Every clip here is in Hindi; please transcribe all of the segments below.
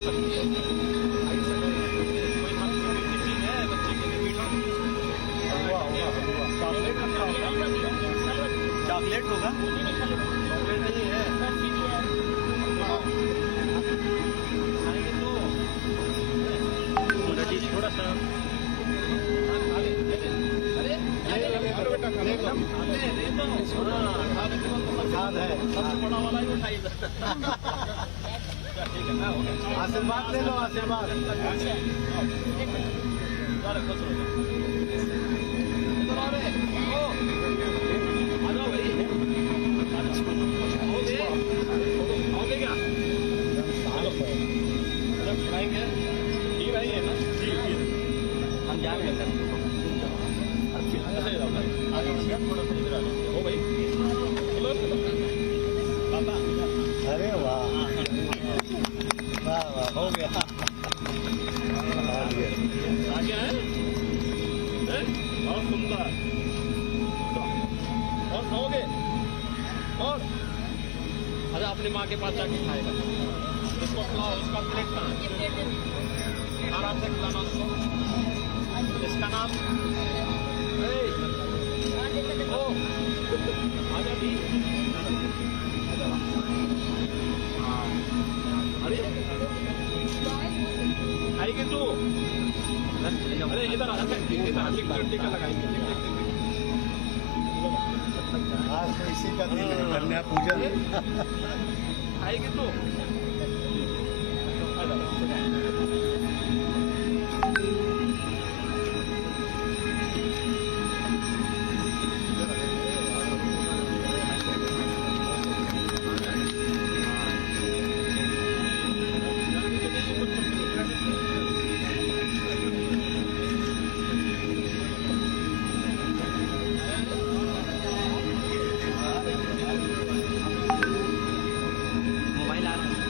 चॉकलेट होगा, चॉकलेट नहीं है। थोड़ा सा प्रसाद है, सबसे बड़ा वाला ही उठाइए। आशीर्वाद ले लो, आशीर्वाद। हम जाएंगे अरे वाह वाह वाह, हो गया। आगे है बहुत सुंदर। और खाओगे? और अरे अपनी माँ के पास जाके खाएगा। इसको खिलाओ, उसका प्लेट कहाँ है? आराम से खिलाना उसको। इसका नाम ओ आजा भी। अरे आएगी तू? अरे इधर टीका लगाएंगे। आज तो इसी का दिन है, कन्या पूजन। आएगी तू? मोबाइल आ रहा है।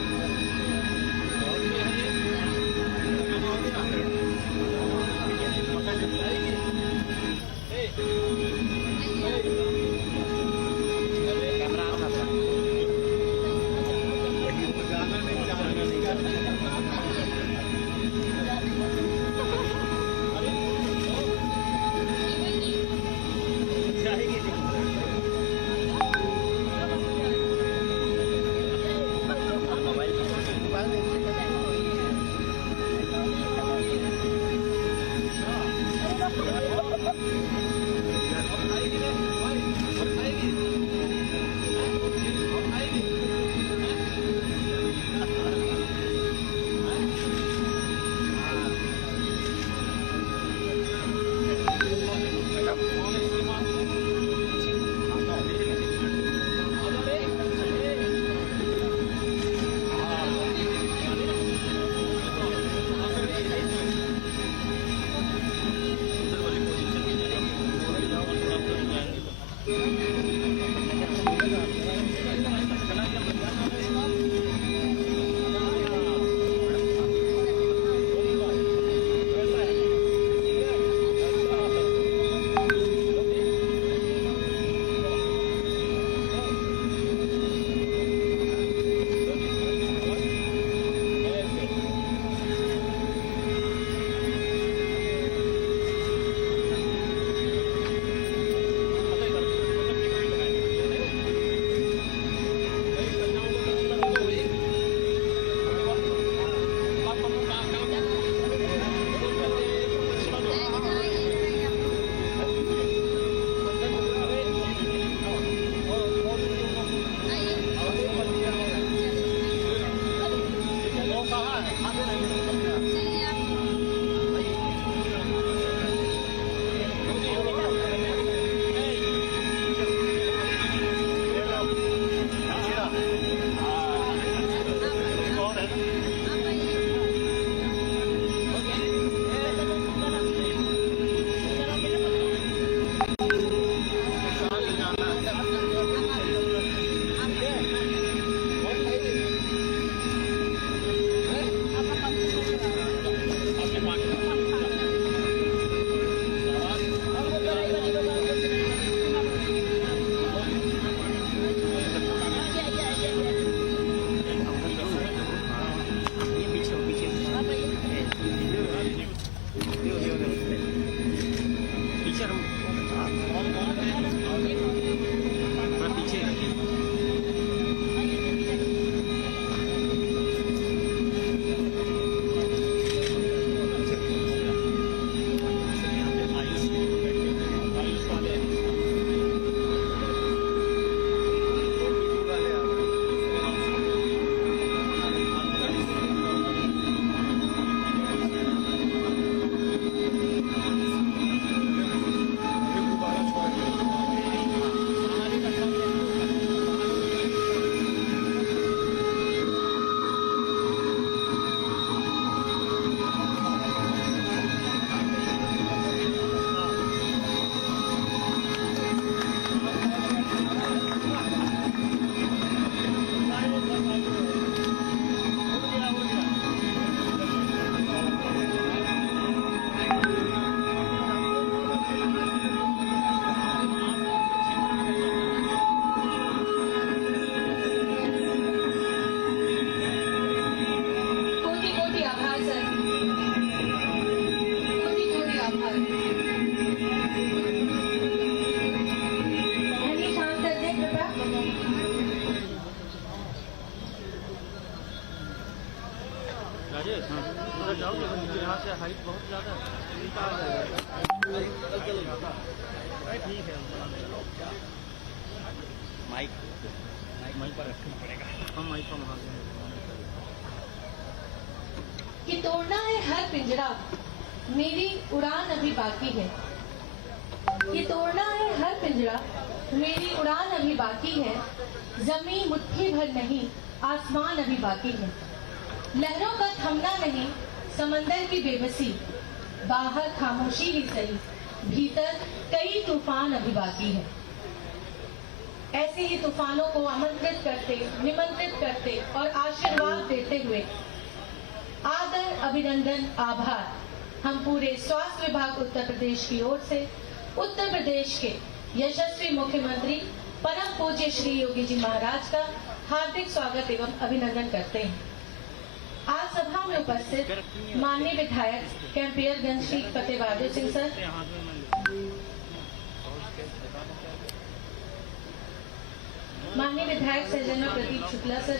राजेश उधर जाओगे तो यहाँ से हाइट बहुत ज़्यादा है। ठीक है माइक पर रखना पड़ेगा। हम माइक पर वहाँ कि तोड़ना है हर पिंजरा, मेरी उड़ान अभी बाकी है। कि तोड़ना है हर पिंजरा, मेरी उड़ान अभी बाकी है। जमीन मुट्ठी भर नहीं, आसमान अभी बाकी है। लहरों का थमना नहीं, समंदर की बेबसी। बाहर खामोशी ही सही, भीतर कई तूफान अभी बाकी है। ऐसे ही तूफानों को आमंत्रित करते, निमंत्रित करते और आशीर्वाद देते हुए आदर, अभिनंदन, आभार हम पूरे स्वास्थ्य विभाग उत्तर प्रदेश की ओर से उत्तर प्रदेश के यशस्वी मुख्यमंत्री परम पूज्य श्री योगी जी महाराज का हार्दिक स्वागत एवं अभिनंदन करते हैं। आज सभा में उपस्थित माननीय विधायक कैंपियरगंज श्री फतेह बहादुर सिंह सर, माननीय विधायक सहजन्मा प्रदीप शुक्ला सर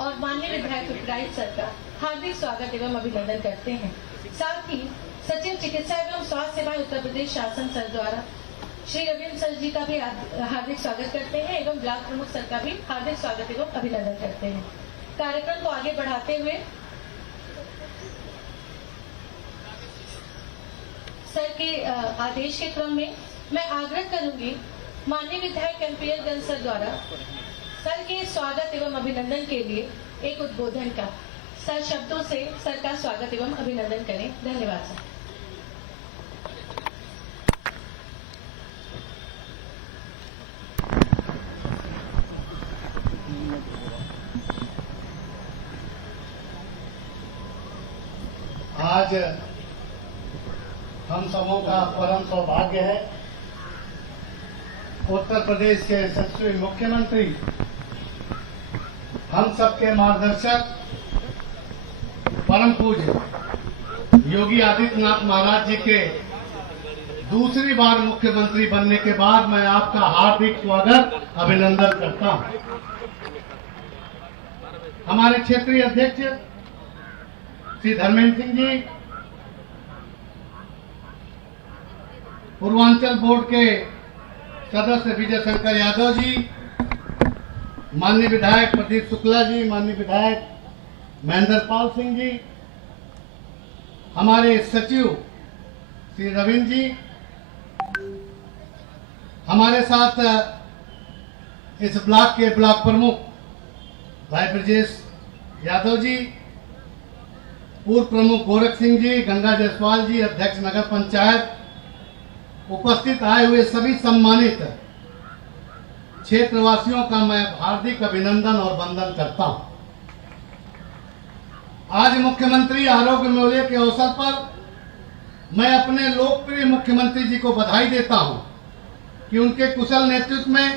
और माननीय विधायक पिपराइच सर का हार्दिक स्वागत एवं अभिनंदन करते हैं। साथ ही सचिव चिकित्सा एवं स्वास्थ्य सेवाएं उत्तर प्रदेश शासन सर द्वारा श्री रविंद्र सर जी का भी हार्दिक स्वागत करते हैं एवं ब्लॉक प्रमुख सर का भी हार्दिक स्वागत एवं अभिनंदन करते हैं। कार्यक्रम को आगे बढ़ाते हुए सर के आदेश के क्रम में मैं आग्रह करूंगी माननीय विधायक कैंपियरगंज सर द्वारा सर के स्वागत एवं अभिनंदन के लिए एक उद्बोधन का। सर शब्दों से सर का स्वागत एवं अभिनंदन करें। धन्यवाद सर। आज हम सबों का परम सौभाग्य है उत्तर प्रदेश के यशस्वी मुख्यमंत्री, हम सबके मार्गदर्शक परम पूज्य योगी आदित्यनाथ महाराज जी के दूसरी बार मुख्यमंत्री बनने के बाद मैं आपका हार्दिक स्वागत अभिनंदन करता हूं। हमारे क्षेत्रीय अध्यक्ष श्री धर्मेंद्र सिंह जी, पूर्वांचल बोर्ड के सदस्य विजय शंकर यादव जी, माननीय विधायक प्रदीप शुक्ला जी, माननीय विधायक महेंद्र पाल सिंह जी, हमारे सचिव श्री रविंद्र जी, हमारे साथ इस ब्लॉक के ब्लॉक प्रमुख भाई ब्रजेश यादव जी, पूर्व प्रमुख गोरख सिंह जी, गंगा जायसवाल जी, अध्यक्ष नगर पंचायत, उपस्थित आए हुए सभी सम्मानित क्षेत्रवासियों का मैं हार्दिक अभिनंदन और वंदन करता हूं। आज मुख्यमंत्री आरोग्य मेले के अवसर पर मैं अपने लोकप्रिय मुख्यमंत्री जी को बधाई देता हूं कि उनके कुशल नेतृत्व में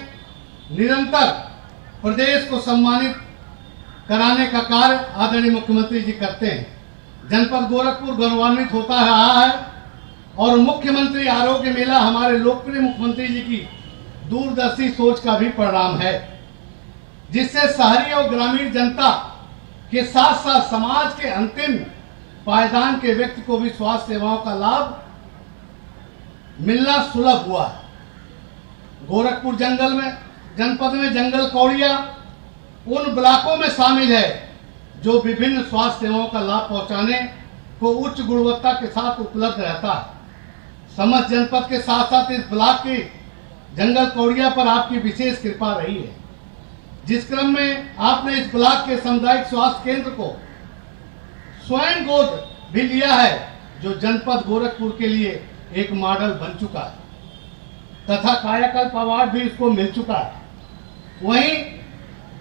निरंतर प्रदेश को सम्मानित कराने का कार्य आदरणीय मुख्यमंत्री जी करते हैं। जनपद गोरखपुर गौरवान्वित होता रहा है और मुख्यमंत्री आरोग्य मेला हमारे लोकप्रिय मुख्यमंत्री जी की दूरदर्शी सोच का भी परिणाम है, जिससे शहरी और ग्रामीण जनता के साथ साथ समाज के अंतिम पायदान के व्यक्ति को भी स्वास्थ्य सेवाओं का लाभ मिलना सुलभ हुआ है। गोरखपुर जनपद में जंगल कौड़िया उन ब्लॉकों में शामिल है जो विभिन्न स्वास्थ्य सेवाओं का लाभ पहुंचाने को उच्च गुणवत्ता के साथ उपलब्ध रहता है। समस्त जनपद के साथ साथ इस ब्लॉक की जंगल कौड़िया पर आपकी विशेष कृपा रही है, जिस क्रम में आपने इस ब्लॉक के सामुदायिक स्वास्थ्य केंद्र को स्वयं गोद भी लिया है, जो जनपद गोरखपुर के लिए एक मॉडल बन चुका है तथा कायाकल्प अवार्ड भी इसको मिल चुका है। वहीं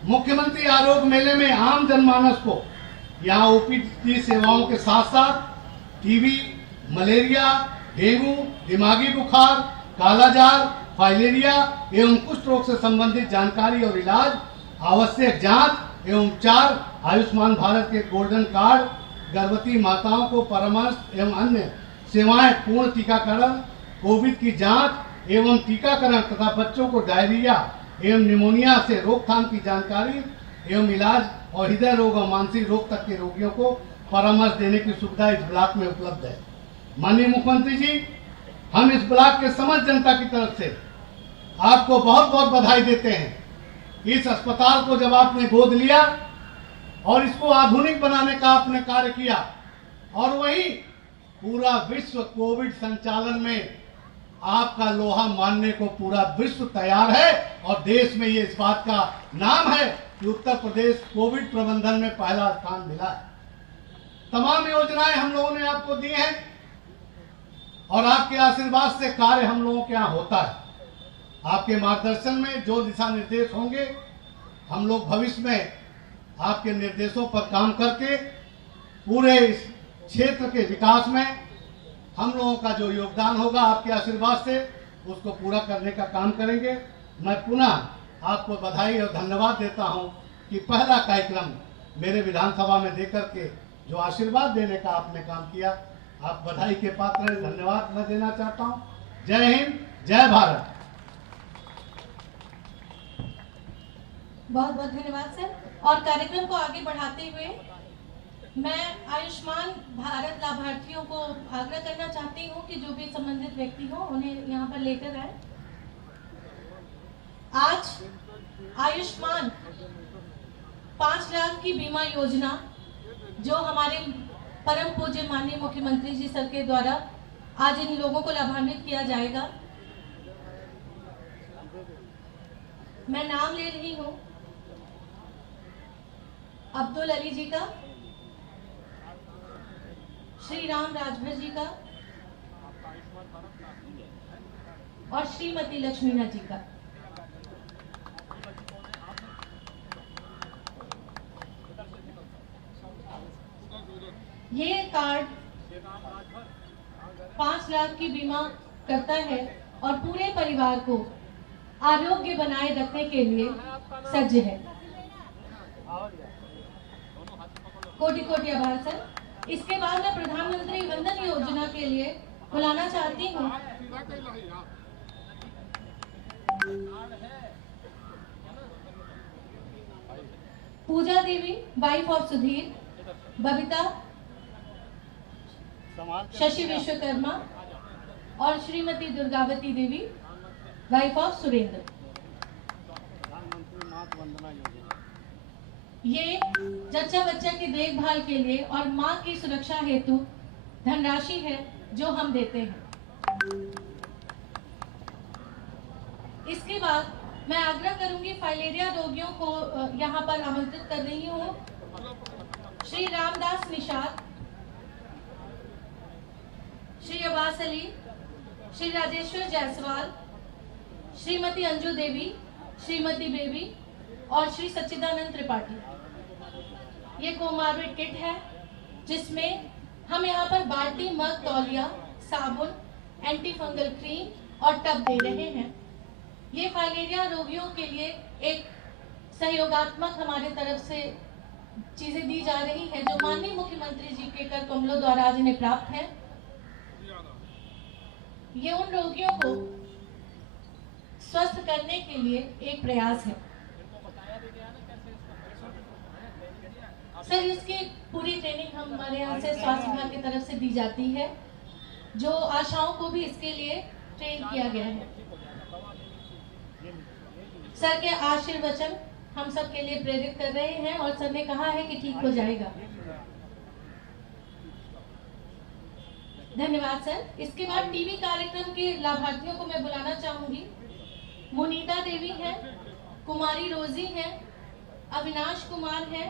मुख्यमंत्री आरोग्य मेले में आम जनमानस को यहाँ ओपीडी सेवाओं के साथ साथ टीबी, मलेरिया, डेंगू, दिमागी बुखार, कालाजार, फाइलेरिया एवं कुष्ठ रोग से संबंधित जानकारी और इलाज, आवश्यक जांच एवं उपचार, आयुष्मान भारत के गोल्डन कार्ड, गर्भवती माताओं को परामर्श एवं अन्य सेवाएं, पूर्ण टीकाकरण, कोविड की जांच एवं टीकाकरण तथा बच्चों को डायरिया एवं निमोनिया से रोकथाम की जानकारी एवं इलाज और हृदय रोग और मानसिक रोग तक के रोगियों को परामर्श देने की सुविधा इस ब्लॉक में उपलब्ध है। माननीय मुख्यमंत्री जी, हम इस ब्लॉक के समस्त जनता की तरफ से आपको बहुत बहुत बधाई देते हैं। इस अस्पताल को जब आपने गोद लिया और इसको आधुनिक बनाने का आपने कार्य किया, और वहीं पूरा विश्व कोविड संचालन में आपका लोहा मानने को पूरा विश्व तैयार है, और देश में ये इस बात का नाम है कि उत्तर प्रदेश कोविड प्रबंधन में पहला स्थान मिला है। तमाम योजनाएं हम लोगों ने आपको दी हैं और आपके आशीर्वाद से कार्य हम लोगों के यहाँ होता है। आपके मार्गदर्शन में जो दिशा निर्देश होंगे, हम लोग भविष्य में आपके निर्देशों पर काम करके पूरे इस क्षेत्र के विकास में हम लोगों का जो योगदान होगा आपके आशीर्वाद से उसको पूरा करने का काम करेंगे। मैं पुनः आपको बधाई और धन्यवाद देता हूं कि पहला कार्यक्रम मेरे विधानसभा में देकर के जो आशीर्वाद देने का आपने काम किया, आप बधाई के पात्र हैं। धन्यवाद मैं देना चाहता हूं। जय हिंद, जय भारत। बहुत बहुत धन्यवाद सर। और कार्यक्रम को आगे बढ़ाते हुए मैं आयुष्मान भारत लाभार्थियों को आग्रह करना चाहती हूँ कि जो भी संबंधित व्यक्ति हो उन्हें यहाँ पर लेकर आए। आज आयुष्मान 5 लाख की बीमा योजना जो हमारे परम पूज्य माननीय मुख्यमंत्री जी सर के द्वारा आज इन लोगों को लाभान्वित किया जाएगा। मैं नाम ले रही हूँ अब्दुल अली जी का, श्री राम राजभर जी का और श्रीमती लक्ष्मीना जी का। ये कार्ड 5 लाख की बीमा करता है और पूरे परिवार को आरोग्य बनाए रखने के लिए सज्ज है। कोटि कोटि आभार सर। इसके बाद मैं प्रधानमंत्री वंदन योजना के लिए बुलाना चाहती हूँ पूजा देवी, वाइफ ऑफ सुधीर, बबीता, शशि विश्वकर्मा और श्रीमती दुर्गावती देवी, वाइफ ऑफ सुरेंद्र। ये जच्चा बच्चा की देखभाल के लिए और माँ की सुरक्षा हेतु धनराशि है जो हम देते हैं। इसके बाद मैं आग्रह करूंगी फाइलेरिया रोगियों को यहाँ पर आमंत्रित कर रही हूँ। श्री रामदास निषाद, श्री अब्बास अली, श्री राजेश्वर जायसवाल, श्रीमती अंजू देवी, श्रीमती बेबी और श्री सच्चिदानंद त्रिपाठी। ये कोमार्बिड किट है जिसमें हम यहाँ पर बाल्टी, मग, तौलिया, साबुन, एंटी फंगल क्रीम और टब दे रहे हैं। ये फाइलेरिया रोगियों के लिए एक सहयोगात्मक हमारे तरफ से चीजें दी जा रही है जो माननीय मुख्यमंत्री जी के कर कमलों द्वारा आज इन्हें प्राप्त है। ये उन रोगियों को स्वस्थ करने के लिए एक प्रयास है। सर, इसकी पूरी ट्रेनिंग हमारे यहाँ से स्वास्थ्य विभाग की तरफ से दी जाती है, जो आशाओं को भी इसके लिए ट्रेन किया गया है। सर के आशीर्वचन हम सब के लिए प्रेरित कर रहे हैं और सर ने कहा है कि ठीक हो जाएगा। धन्यवाद सर। इसके बाद टीवी कार्यक्रम के लाभार्थियों को मैं बुलाना चाहूंगी। मुनीता देवी है, कुमारी रोजी है, अविनाश कुमार है,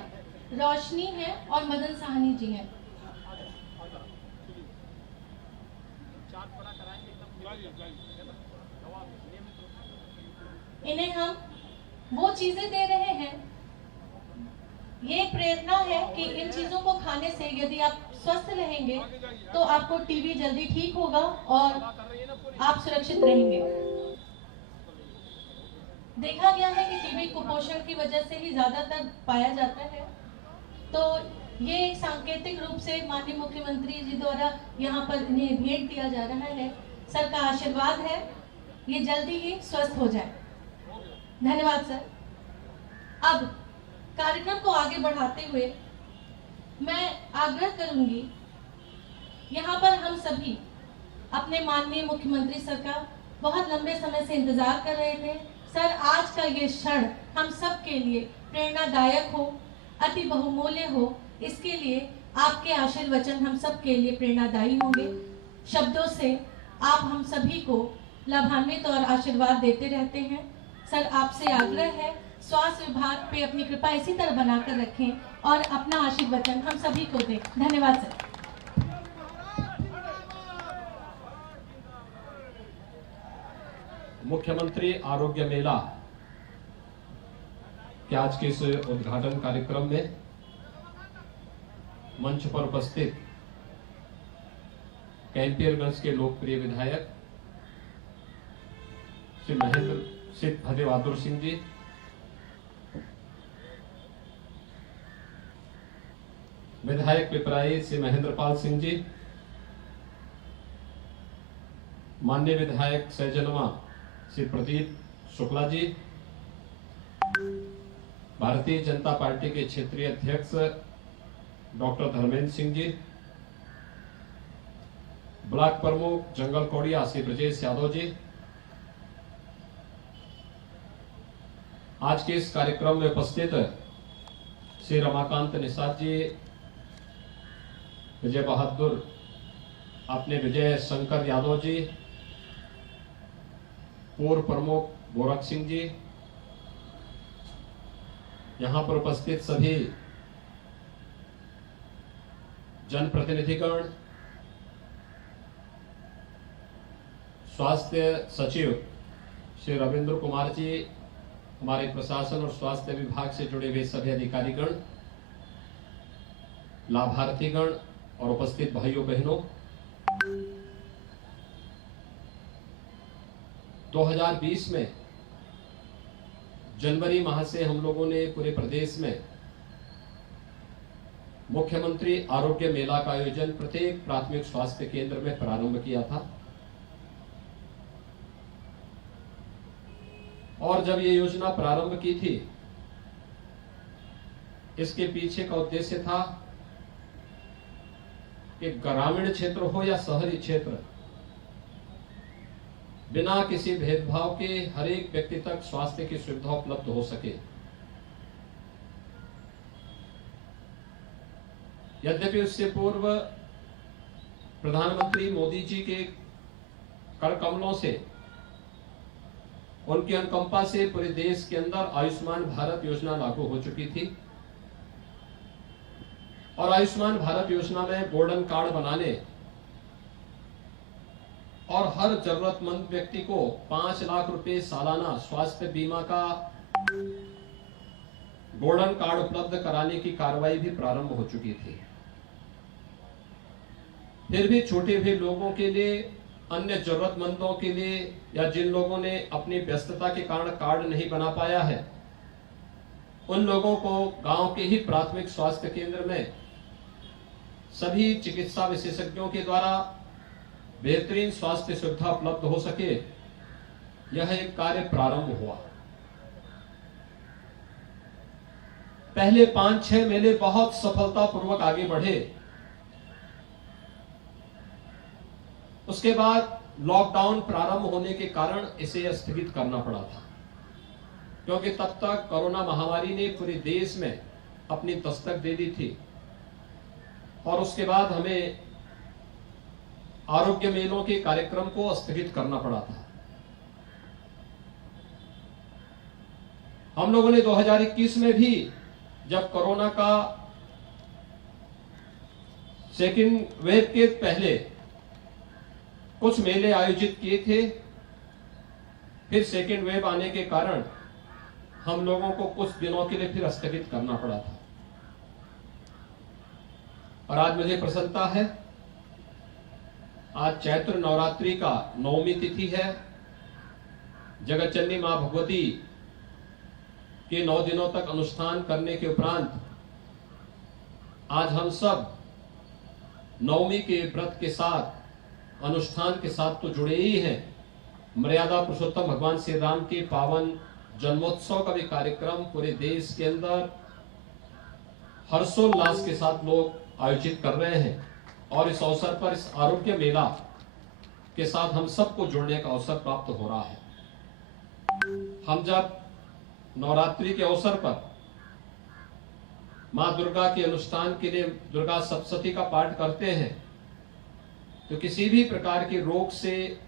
रोशनी है और मदन साहनी जी हैं। इन्हें हम वो चीजें दे रहे हैं, ये प्रेरणा है कि इन चीजों को खाने से यदि आप स्वस्थ रहेंगे तो आपको टीबी जल्दी ठीक होगा और आप सुरक्षित रहेंगे। देखा गया है कि टीबी कुपोषण की वजह से ही ज्यादातर पाया जाता है, तो ये एक सांकेतिक रूप से माननीय मुख्यमंत्री जी द्वारा यहाँ पर इन्हें भेंट दिया जा रहा है। सर का आशीर्वाद है ये जल्दी ही स्वस्थ हो जाए। धन्यवाद सर। अब कार्यक्रम को आगे बढ़ाते हुए मैं आग्रह करूंगी, यहाँ पर हम सभी अपने माननीय मुख्यमंत्री सर का बहुत लंबे समय से इंतजार कर रहे थे। सर, आज का ये क्षण हम सब के लिए प्रेरणादायक हो, अति बहुमूल्य हो, इसके लिए आपके आशीर्वचन हम सब के लिए प्रेरणादायी होंगे। शब्दों से आप हम सभी को लाभान्वित और आशीर्वाद देते रहते हैं। सर, आपसे आग्रह है, स्वास्थ्य विभाग पे अपनी कृपा इसी तरह बनाकर रखें और अपना आशीर्वचन हम सभी को दें। धन्यवाद सर। मुख्यमंत्री आरोग्य मेला के आज के इस उद्घाटन कार्यक्रम में मंच पर उपस्थित कैंपियरगंज के लोकप्रिय विधायक श्री महेंद्र सिंह फतेह बहादुर सिंह जी, विधायक पिपराई श्री महेंद्र पाल सिंह जी, माननीय विधायक सहजनवा श्री प्रदीप शुक्ला जी, भारतीय जनता पार्टी के क्षेत्रीय अध्यक्ष डॉक्टर धर्मेंद्र सिंह जी, ब्लॉक प्रमुख जंगल कोड़िया श्री ब्रजेश यादव जी, आज के इस कार्यक्रम में उपस्थित श्री रमाकांत निषाद जी, विजय बहादुर अपने विजय शंकर यादव जी, पूर्व प्रमुख गोरख सिंह जी, यहां पर उपस्थित सभी जनप्रतिनिधिगण, स्वास्थ्य सचिव श्री रविंद्र कुमार जी, हमारे प्रशासन और स्वास्थ्य विभाग से जुड़े हुए सभी अधिकारीगण, लाभार्थीगण और उपस्थित भाइयों बहनों, 2020 में जनवरी माह से हम लोगों ने पूरे प्रदेश में मुख्यमंत्री आरोग्य मेला का आयोजन प्रत्येक प्राथमिक स्वास्थ्य केंद्र में प्रारंभ किया था। और जब ये योजना प्रारंभ की थी, इसके पीछे का उद्देश्य था कि ग्रामीण क्षेत्र हो या शहरी क्षेत्र, बिना किसी भेदभाव के हर एक व्यक्ति तक स्वास्थ्य की सुविधा उपलब्ध हो सके। यद्यपि उससे पूर्व प्रधानमंत्री मोदी जी के कर कमलों से, उनकी अनुकंपा से पूरे देश के अंदर आयुष्मान भारत योजना लागू हो चुकी थी और आयुष्मान भारत योजना में गोल्डन कार्ड बनाने और हर जरूरतमंद व्यक्ति को 5 लाख रुपए सालाना स्वास्थ्य बीमा का गोल्डन कार्ड उपलब्ध कराने की कार्रवाई भी प्रारंभ हो चुकी थी। फिर भी छूटे हुए लोगों के लिए, अन्य जरूरतमंदों के लिए या जिन लोगों ने अपनी व्यस्तता के कारण कार्ड नहीं बना पाया है, उन लोगों को गांव के ही प्राथमिक स्वास्थ्य केंद्र में सभी चिकित्सा विशेषज्ञों के द्वारा बेहतरीन स्वास्थ्य सुविधा उपलब्ध हो सके, यह एक कार्य प्रारंभ हुआ। पहले 5-6 मेले बहुत सफलतापूर्वक आगे बढ़े। उसके बाद लॉकडाउन प्रारंभ होने के कारण इसे स्थगित करना पड़ा था, क्योंकि तब तक कोरोना महामारी ने पूरे देश में अपनी दस्तक दे दी थी और उसके बाद हमें आरोग्य मेलों के कार्यक्रम को स्थगित करना पड़ा था। हम लोगों ने 2021 में भी, जब कोरोना का सेकेंड वेव के पहले कुछ मेले आयोजित किए थे, फिर सेकेंड वेव आने के कारण हम लोगों को कुछ दिनों के लिए फिर स्थगित करना पड़ा था। और आज मुझे प्रसन्नता है, आज चैत्र नवरात्रि का 9वीं तिथि है। जगतजननी मां भगवती के 9 दिनों तक अनुष्ठान करने के उपरांत आज हम सब 9वीं के व्रत के साथ, अनुष्ठान के साथ तो जुड़े ही हैं। मर्यादा पुरुषोत्तम भगवान श्री राम के पावन जन्मोत्सव का भी कार्यक्रम पूरे देश के अंदर हर्षोल्लास के साथ लोग आयोजित कर रहे हैं और इस अवसर पर इस आरोग्य मेला के साथ हम सबको जुड़ने का अवसर प्राप्त हो रहा है। हम जब नवरात्रि के अवसर पर मां दुर्गा के अनुष्ठान के लिए दुर्गा सप्तशती का पाठ करते हैं तो किसी भी प्रकार के रोग से,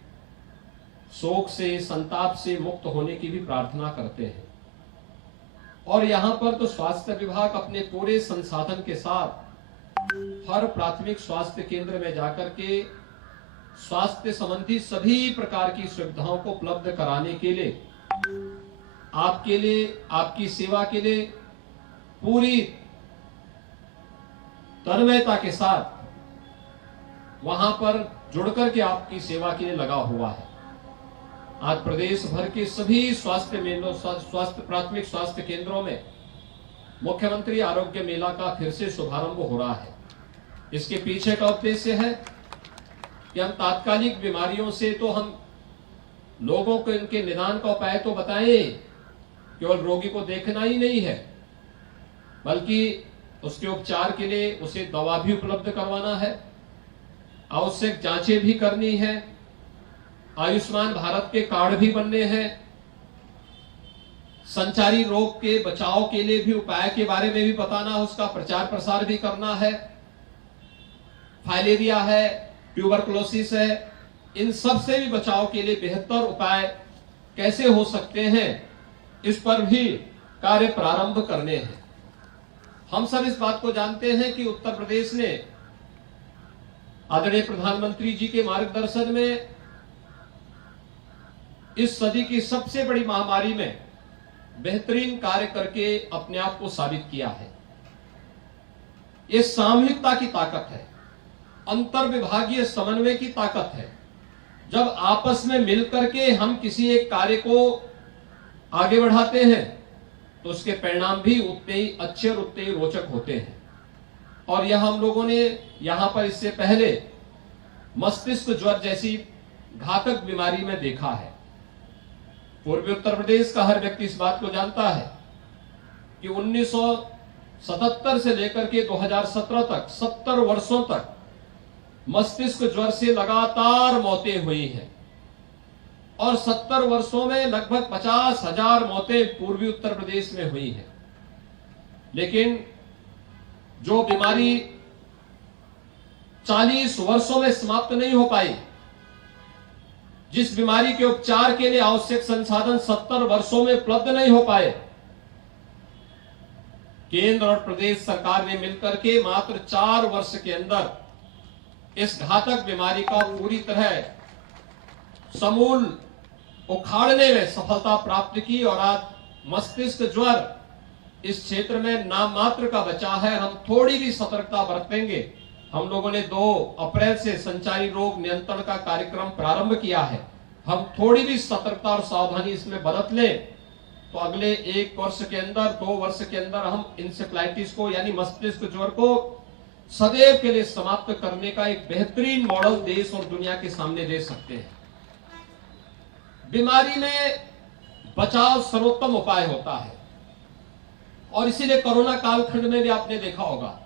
शोक से, संताप से मुक्त होने की भी प्रार्थना करते हैं। और यहाँ पर तो स्वास्थ्य विभाग अपने पूरे संसाधन के साथ हर प्राथमिक स्वास्थ्य केंद्र में जाकर के स्वास्थ्य संबंधी सभी प्रकार की सुविधाओं को उपलब्ध कराने के लिए, आपके लिए, आपकी सेवा के लिए पूरी तन्मयता के साथ वहां पर जुड़कर के आपकी सेवा के लिए लगा हुआ है। आज प्रदेश भर के सभी स्वास्थ्य प्राथमिक स्वास्थ्य केंद्रों में मुख्यमंत्री आरोग्य मेला का फिर से शुभारंभ हो रहा है। इसके पीछे का उद्देश्य है कि हम तात्कालिक बीमारियों से तो हम लोगों को इनके निदान का उपाय तो बताएं, केवल रोगी को देखना ही नहीं है, बल्कि उसके उपचार के लिए उसे दवा भी उपलब्ध करवाना है, आवश्यक जांचें भी करनी है, आयुष्मान भारत के कार्ड भी बनने हैं, संचारी रोग के बचाव के लिए भी उपाय के बारे में भी बताना, उसका प्रचार प्रसार भी करना है, फाइलेरिया है, ट्यूबरकुलोसिस है, इन सब से भी बचाव के लिए बेहतर उपाय कैसे हो सकते हैं, इस पर भी कार्य प्रारंभ करने हैं। हम सब इस बात को जानते हैं कि उत्तर प्रदेश ने आदरणीय प्रधानमंत्री जी के मार्गदर्शन में इस सदी की सबसे बड़ी महामारी में बेहतरीन कार्य करके अपने आप को साबित किया है। ये सामूहिकता की ताकत है, अंतर विभागीय समन्वय की ताकत है। जब आपस में मिलकर के हम किसी एक कार्य को आगे बढ़ाते हैं तो उसके परिणाम भी उतने ही अच्छे और उतने ही रोचक होते हैं। और यह हम लोगों ने यहां पर इससे पहले मस्तिष्क ज्वर जैसी घातक बीमारी में देखा है। पूर्वी उत्तर प्रदेश का हर व्यक्ति इस बात को जानता है कि 1977 से लेकर के 2017 तक 70 वर्षों तक मस्तिष्क ज्वर से लगातार मौतें हुई हैं और 70 वर्षों में लगभग 50,000 मौतें पूर्वी उत्तर प्रदेश में हुई हैं। लेकिन जो बीमारी 40 वर्षों में समाप्त नहीं हो पाई, जिस बीमारी के उपचार के लिए आवश्यक संसाधन 70 वर्षों में उपलब्ध नहीं हो पाए, केंद्र और प्रदेश सरकार ने मिलकर के मात्र 4 वर्ष के अंदर इस घातक बीमारी का पूरी तरह समूल उखाड़ने में सफलता प्राप्त की और आज मस्तिष्क ज्वर इस क्षेत्र में नाम मात्र का बचा है। हम थोड़ी भी सतर्कता बरतेंगे। हम लोगों ने 2 अप्रैल से संचारी रोग नियंत्रण का कार्यक्रम प्रारंभ किया है। हम थोड़ी भी सतर्कता और सावधानी इसमें बरत लें तो अगले 1 वर्ष के अंदर, 2 वर्ष के अंदर हम इंसेफ्लाइटिस को यानी मस्तिष्क ज्वर को सदैव के लिए समाप्त करने का एक बेहतरीन मॉडल देश और दुनिया के सामने दे सकते हैं। बीमारी में बचाव सर्वोत्तम उपाय होता है और इसीलिए कोरोना कालखंड में भी आपने देखा होगा,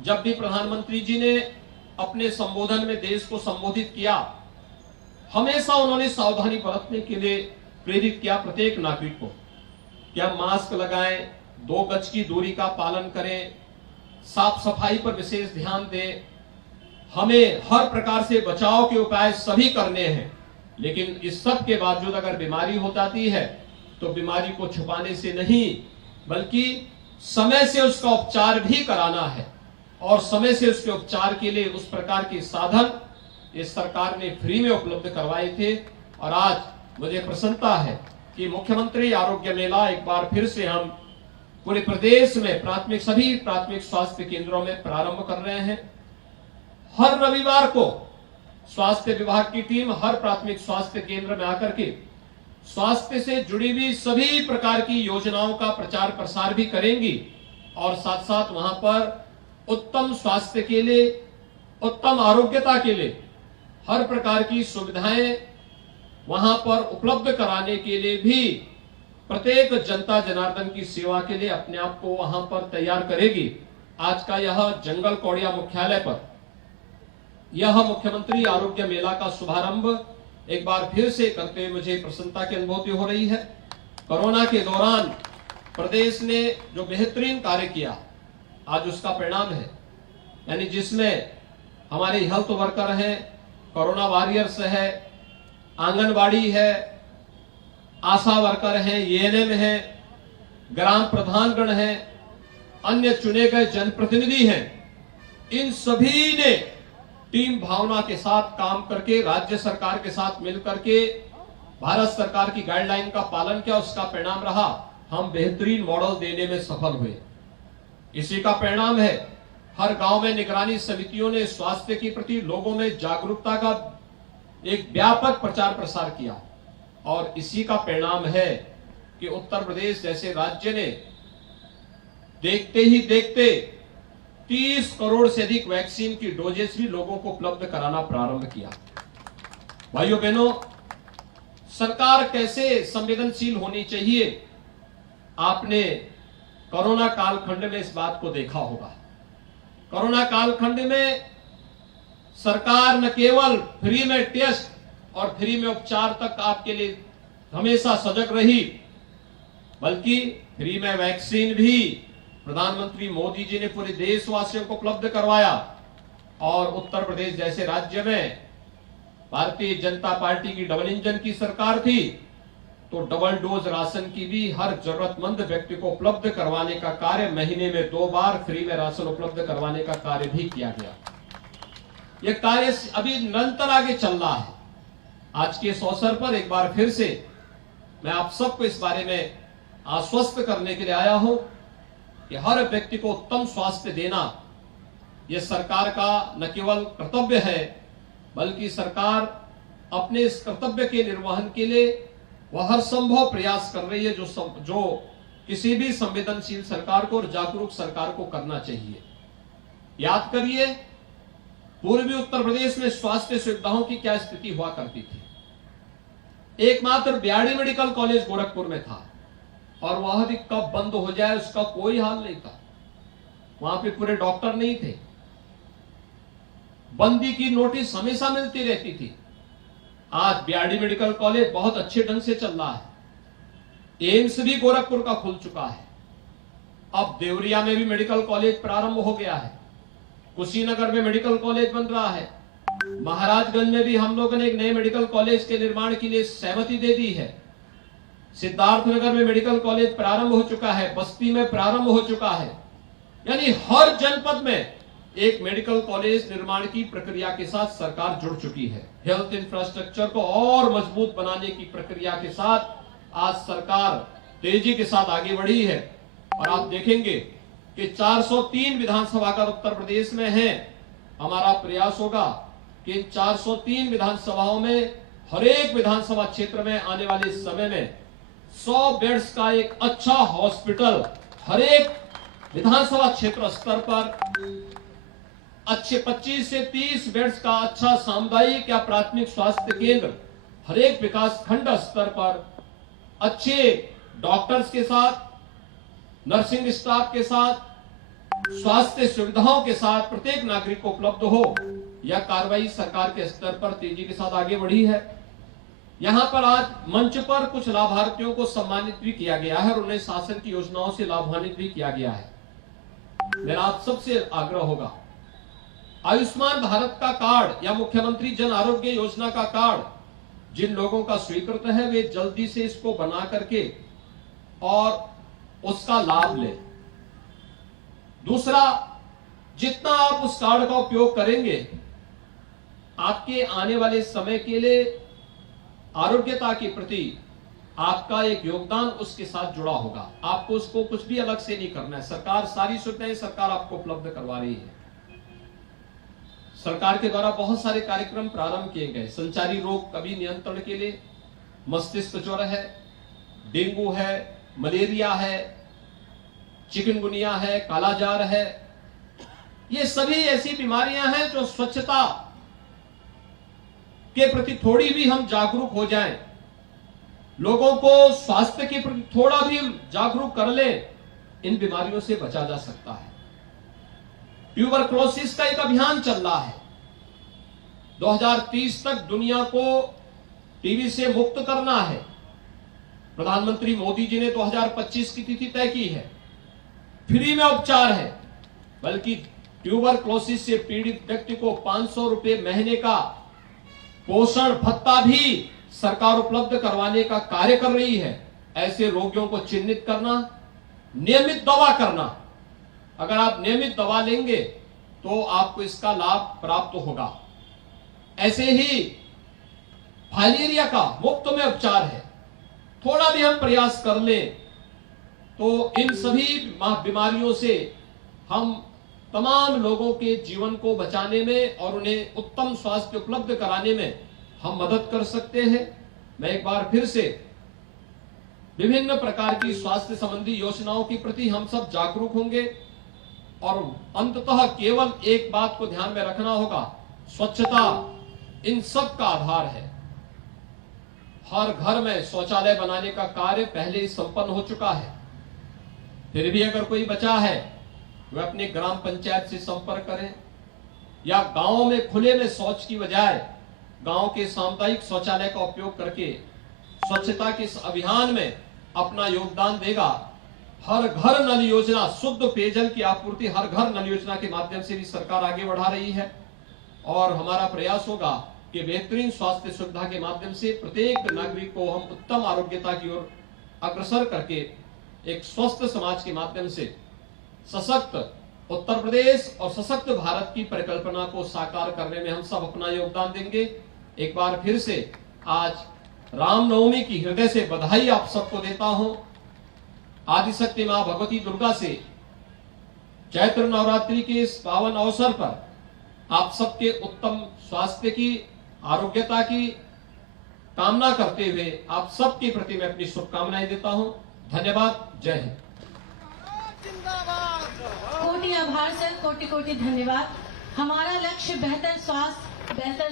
जब भी प्रधानमंत्री जी ने अपने संबोधन में देश को संबोधित किया, हमेशा उन्होंने सावधानी बरतने के लिए प्रेरित किया प्रत्येक नागरिक को कि हम मास्क लगाएं, 2 गज की दूरी का पालन करें, साफ सफाई पर विशेष ध्यान दें। हमें हर प्रकार से बचाव के उपाय सभी करने हैं, लेकिन इस सब के बावजूद अगर बीमारी हो जाती है तो बीमारी को छुपाने से नहीं बल्कि समय से उसका उपचार भी कराना है और समय से उसके उपचार के लिए उस प्रकार के साधन इस सरकार ने फ्री में उपलब्ध करवाए थे। और आज मुझे प्रसन्नता है कि मुख्यमंत्री आरोग्य मेला एक बार फिर से हम पूरे प्रदेश में सभी प्राथमिक स्वास्थ्य केंद्रों में प्रारंभ कर रहे हैं। हर रविवार को स्वास्थ्य विभाग की टीम हर प्राथमिक स्वास्थ्य केंद्र में आकर के स्वास्थ्य से जुड़ी हुई सभी प्रकार की योजनाओं का प्रचार प्रसार भी करेंगी और साथ साथ वहां पर उत्तम स्वास्थ्य के लिए, उत्तम आरोग्यता के लिए हर प्रकार की सुविधाएं वहां पर उपलब्ध कराने के लिए भी प्रत्येक जनता जनार्दन की सेवा के लिए अपने आप को वहां पर तैयार करेगी। आज का यह जंगल कौड़िया मुख्यालय पर यह मुख्यमंत्री आरोग्य मेला का शुभारंभ एक बार फिर से करते हुए मुझे प्रसन्नता की अनुभूति हो रही है। कोरोना के दौरान प्रदेश ने जो बेहतरीन कार्य किया, आज उसका परिणाम है। यानी जिसमें हमारे हेल्थ वर्कर हैं, कोरोना वॉरियर्स है, आंगनबाड़ी है, आशा वर्कर हैं, एएनएम हैं, ग्राम प्रधानगण हैं, अन्य चुने गए जनप्रतिनिधि हैं, इन सभी ने टीम भावना के साथ काम करके राज्य सरकार के साथ मिलकर के भारत सरकार की गाइडलाइन का पालन किया। उसका परिणाम रहा हम बेहतरीन मॉडल देने में सफल हुए। इसी का परिणाम है हर गांव में निगरानी समितियों ने स्वास्थ्य के प्रति लोगों में जागरूकता का एक व्यापक प्रचार प्रसार किया और इसी का परिणाम है कि उत्तर प्रदेश जैसे राज्य ने देखते ही देखते 30 करोड़ से अधिक वैक्सीन की डोजेस भी लोगों को उपलब्ध कराना प्रारंभ किया। भाइयों बहनों, सरकार कैसे संवेदनशील होनी चाहिए, आपने कोरोना कालखंड में इस बात को देखा होगा। कोरोना कालखंड में सरकार न केवल फ्री में टेस्ट और फ्री में उपचार तक आपके लिए हमेशा सजग रही, बल्कि फ्री में वैक्सीन भी प्रधानमंत्री मोदी जी ने पूरे देशवासियों को उपलब्ध करवाया। और उत्तर प्रदेश जैसे राज्य में भारतीय जनता पार्टी की डबल इंजन की सरकार थी, तो डबल डोज राशन की भी हर जरूरतमंद व्यक्ति को उपलब्ध करवाने का कार्य, महीने में 2 बार फ्री में राशन उपलब्ध करवाने का कार्य भी किया गया। यह कार्य अभी निरंतर आगे चल रहा है। आज के इस अवसर पर एक बार फिर से मैं आप सबको इस बारे में आश्वस्त करने के लिए आया हूं कि हर व्यक्ति को उत्तम स्वास्थ्य देना यह सरकार का न केवल कर्तव्य है, बल्कि सरकार अपने इस कर्तव्य के निर्वहन के लिए वह हर संभव प्रयास कर रही है जो किसी भी संवेदनशील सरकार को और जागरूक सरकार को करना चाहिए। याद करिए, पूर्वी उत्तर प्रदेश में स्वास्थ्य सुविधाओं की क्या स्थिति हुआ करती थी। एकमात्र बीआरडी मेडिकल कॉलेज गोरखपुर में था और वह भी कब बंद हो जाए उसका कोई हाल नहीं था। वहां पे पूरे डॉक्टर नहीं थे, बंदी की नोटिस हमेशा मिलती रहती थी। आज बीआरडी मेडिकल कॉलेज बहुत अच्छे ढंग से चल रहा है। एम्स भी गोरखपुर का खुल चुका है। अब देवरिया में भी मेडिकल कॉलेज प्रारंभ हो गया है। कुशीनगर में मेडिकल कॉलेज बन रहा है। महाराजगंज में भी हम लोगों ने एक नए मेडिकल कॉलेज के निर्माण के लिए सहमति दे दी है। सिद्धार्थनगर में मेडिकल कॉलेज प्रारंभ हो चुका है। बस्ती में प्रारंभ हो चुका है। यानी हर जनपद में एक मेडिकल कॉलेज निर्माण की प्रक्रिया के साथ सरकार जुड़ चुकी है। हेल्थ इंफ्रास्ट्रक्चर को और मजबूत बनाने की प्रक्रिया के साथ आज सरकार तेजी के साथ आगे बढ़ी है। और आप देखेंगे कि 403 विधानसभा का उत्तर प्रदेश में है। हमारा प्रयास होगा कि इन 403 विधानसभाओं में हर एक विधानसभा क्षेत्र में आने वाले समय में 100 बेड्स का एक अच्छा हॉस्पिटल हर एक विधानसभा क्षेत्र स्तर पर, अच्छे 25 से 30 बेड्स का अच्छा सामुदायिक या प्राथमिक स्वास्थ्य केंद्र हर एक विकास खंड स्तर पर अच्छे डॉक्टर्स के साथ, नर्सिंग स्टाफ के साथ, स्वास्थ्य सुविधाओं के साथ प्रत्येक नागरिक को उपलब्ध हो। यह कार्रवाई सरकार के स्तर पर तेजी के साथ आगे बढ़ी है। यहां पर आज मंच पर कुछ लाभार्थियों को सम्मानित भी किया गया है और उन्हें शासन की योजनाओं से लाभान्वित भी किया गया है। मेरा आप सबसे आग्रह होगा, आयुष्मान भारत का कार्ड या मुख्यमंत्री जन आरोग्य योजना का कार्ड जिन लोगों का स्वीकृत है वे जल्दी से इसको बना करके और उसका लाभ लें। दूसरा, जितना आप उस कार्ड का उपयोग करेंगे, आपके आने वाले समय के लिए आरोग्यता के प्रति आपका एक योगदान उसके साथ जुड़ा होगा। आपको उसको कुछ भी अलग से नहीं करना है। सरकार सारी सुविधाएं सरकार आपको उपलब्ध करवा रही है। सरकार के द्वारा बहुत सारे कार्यक्रम प्रारंभ किए गए। संचारी रोग कभी नियंत्रण के लिए मस्तिष्क ज्वर है, डेंगू है, मलेरिया है, चिकनगुनिया है, कालाजार है। ये सभी ऐसी बीमारियां हैं जो स्वच्छता के प्रति थोड़ी भी हम जागरूक हो जाएं, लोगों को स्वास्थ्य के प्रति थोड़ा भी जागरूक कर ले, इन बीमारियों से बचा जा सकता है। ट्यूबरक्लोसिस का एक अभियान चल रहा है। 2030 तक दुनिया को टीबी से मुक्त करना है। प्रधानमंत्री मोदी जी ने 2025 की तिथि तय की है। फ्री में उपचार है, बल्कि ट्यूबरक्लोसिस से पीड़ित व्यक्ति को 500 रुपए महीने का पोषण भत्ता भी सरकार उपलब्ध करवाने का कार्य कर रही है। ऐसे रोगियों को चिन्हित करना, नियमित दवा करना। अगर आप नियमित दवा लेंगे तो आपको इसका लाभ प्राप्त होगा। ऐसे ही फाइलेरिया का मुफ्त में उपचार है। थोड़ा भी हम प्रयास कर लें तो इन सभी बीमारियों से हम तमाम लोगों के जीवन को बचाने में और उन्हें उत्तम स्वास्थ्य उपलब्ध कराने में हम मदद कर सकते हैं। मैं एक बार फिर से विभिन्न प्रकार की स्वास्थ्य संबंधी योजनाओं के प्रति हम सब जागरूक होंगे और अंततः केवल एक बात को ध्यान में रखना होगा, स्वच्छता इन सब का आधार है। हर घर में शौचालय बनाने का कार्य पहले ही संपन्न हो चुका है। फिर भी अगर कोई बचा है वह अपनी ग्राम पंचायत से संपर्क करें या गांव में खुले में शौच की बजाय गांव के सामुदायिक शौचालय का उपयोग करके स्वच्छता के इस अभियान में अपना योगदान देगा। हर घर नल योजना, शुद्ध पेयजल की आपूर्ति हर घर नल योजना के माध्यम से भी सरकार आगे बढ़ा रही है और हमारा प्रयास होगा कि बेहतरीन स्वास्थ्य सुविधा के माध्यम से प्रत्येक नागरिक को हम उत्तम आरोग्यता की ओर अग्रसर करके एक स्वस्थ समाज के माध्यम से सशक्त उत्तर प्रदेश और सशक्त भारत की परिकल्पना को साकार करने में हम सब अपना योगदान देंगे। एक बार फिर से आज रामनवमी की हृदय से बधाई आप सबको देता हूं। आदिशक्ति मां भगवती दुर्गा से चैत्र नवरात्रि के इस पावन अवसर पर आप सबके उत्तम स्वास्थ्य की, आरोग्यता की कामना करते हुए आप सबके प्रति मैं अपनी शुभकामनाएं देता हूं। धन्यवाद। जय हिंद। कोटि आभार सर, कोटि कोटि धन्यवाद। हमारा लक्ष्य बेहतर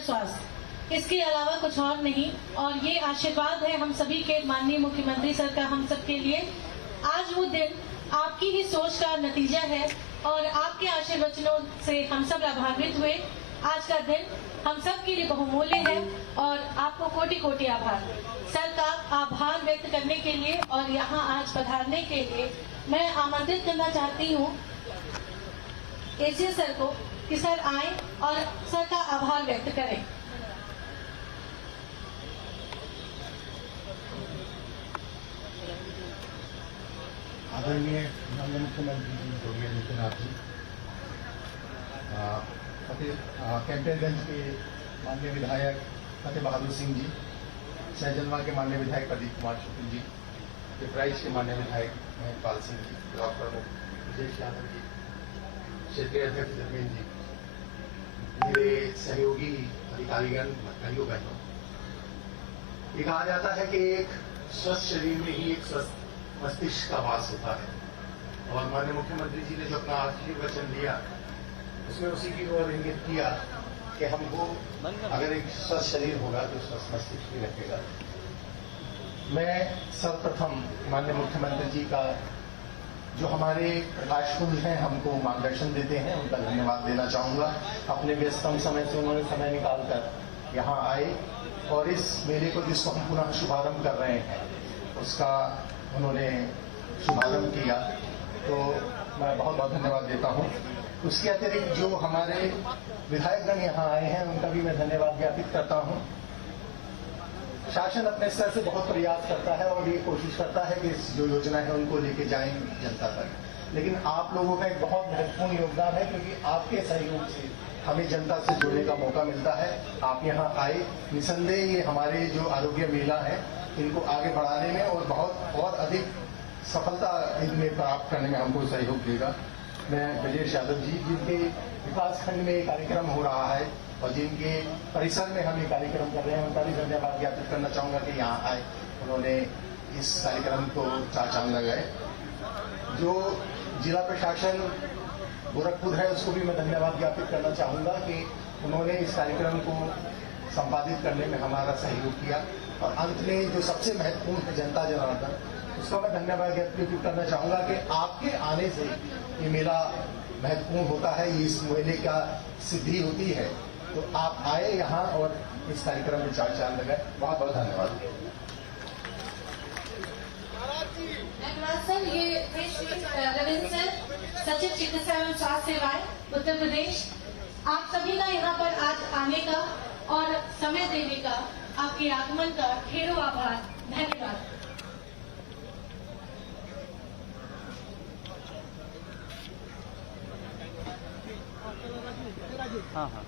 स्वास्थ्य, इसके अलावा कुछ और नहीं। और ये आशीर्वाद है हम सभी के माननीय मुख्यमंत्री सर का हम सबके लिए। आज वो दिन आपकी ही सोच का नतीजा है और आपके आशीर्वचनों से हम सब लाभान्वित हुए। आज का दिन हम सब के लिए बहुमूल्य है और आपको कोटि कोटि आभार। सर का आभार व्यक्त करने के लिए और यहाँ आज पधारने के लिए मैं आमंत्रित करना चाहती हूँ एसीएस सर को कि सर आए और सर का आभार व्यक्त करें। आदरणीय माननीय मुख्यमंत्री जी योगी आदित्यनाथ जी, कैंपनगंज के माननीय विधायक फतेह बहादुर सिंह जी, सहजनवा के माननीय विधायक प्रदीप कुमार शुक्ल जी, पिपराइच के माननीय विधायक महेंद्रपाल सिंह जी, ब्लॉक प्रमुख विजेश यादव जी, क्षेत्रीय अध्यक्ष धर्मेंद्र जी, मेरे सहयोगी अधिकारीगण, भाइयों बहनों, ये कहा जाता है कि एक स्वस्थ शरीर में ही एक स्वस्थ मस्तिष्क का वास होता है और माननीय मुख्यमंत्री जी ने जो अपना आखिरी वचन दिया उसमें उसी की ओर इंगित किया कि हमको अगर एक स्वस्थ शरीर होगा तो स्वस्थ मस्तिष्क भी रखेगा। मैं सर्वप्रथम माननीय मुख्यमंत्री जी का जो हमारे प्रकाशपुंज हैं हमको मार्गदर्शन देते हैं उनका धन्यवाद देना चाहूँगा। अपने व्यस्तम समय से उन्होंने समय निकालकर यहाँ आए और इस मेले को जिसको हम पुनः शुभारंभ कर रहे हैं उसका उन्होंने शुभारंभ किया, तो मैं बहुत बहुत धन्यवाद देता हूँ। उसके अतिरिक्त जो हमारे विधायकगण यहाँ आए हैं उनका भी मैं धन्यवाद ज्ञापित करता हूँ। शासन अपने स्तर से बहुत प्रयास करता है और ये कोशिश करता है कि इस जो योजना है उनको लेके जाएं जनता तक, लेकिन आप लोगों का एक बहुत महत्वपूर्ण योगदान है क्योंकि आपके सहयोग से हमें जनता से जुड़ने का मौका मिलता है। आप यहाँ आए, निसंदेह ये हमारे जो आरोग्य मेला है इनको आगे बढ़ाने में और बहुत और अधिक सफलता इनमें प्राप्त करने में हमको सहयोग देगा। मैं ब्रजेश यादव जी, जिनके विकास खंड में ये कार्यक्रम हो रहा है और जिनके परिसर में हम ये कार्यक्रम कर रहे हैं, उनका भी धन्यवाद ज्ञापित करना चाहूँगा कि यहाँ आए, उन्होंने इस कार्यक्रम को चार चांद लगाए। जो जिला प्रशासन गोरखपुर है उसको भी मैं धन्यवाद ज्ञापित करना चाहूँगा कि उन्होंने इस कार्यक्रम को संपादित करने में हमारा सहयोग किया। और अंत में जो सबसे महत्वपूर्ण है जनता जनार्दन, उसका मैं धन्यवाद व्यक्त करना चाहूंगा कि आपके आने से ये मेला महत्वपूर्ण होता है, ये इस मेले का सिद्धि होती है। तो आप आए यहाँ और इस कार्यक्रम में चार चांद लगाए, बहुत बहुत धन्यवाद। धन्यवाद सर। ये रविंद्र सर, सचिव चिकित्सा एवं स्वास्थ्य सेवाएं उत्तर प्रदेश, आप सभी का यहाँ पर आज आने का और समय देने का, आपके आगमन का ढेरों आभार, धन्यवाद। हाँ हाँ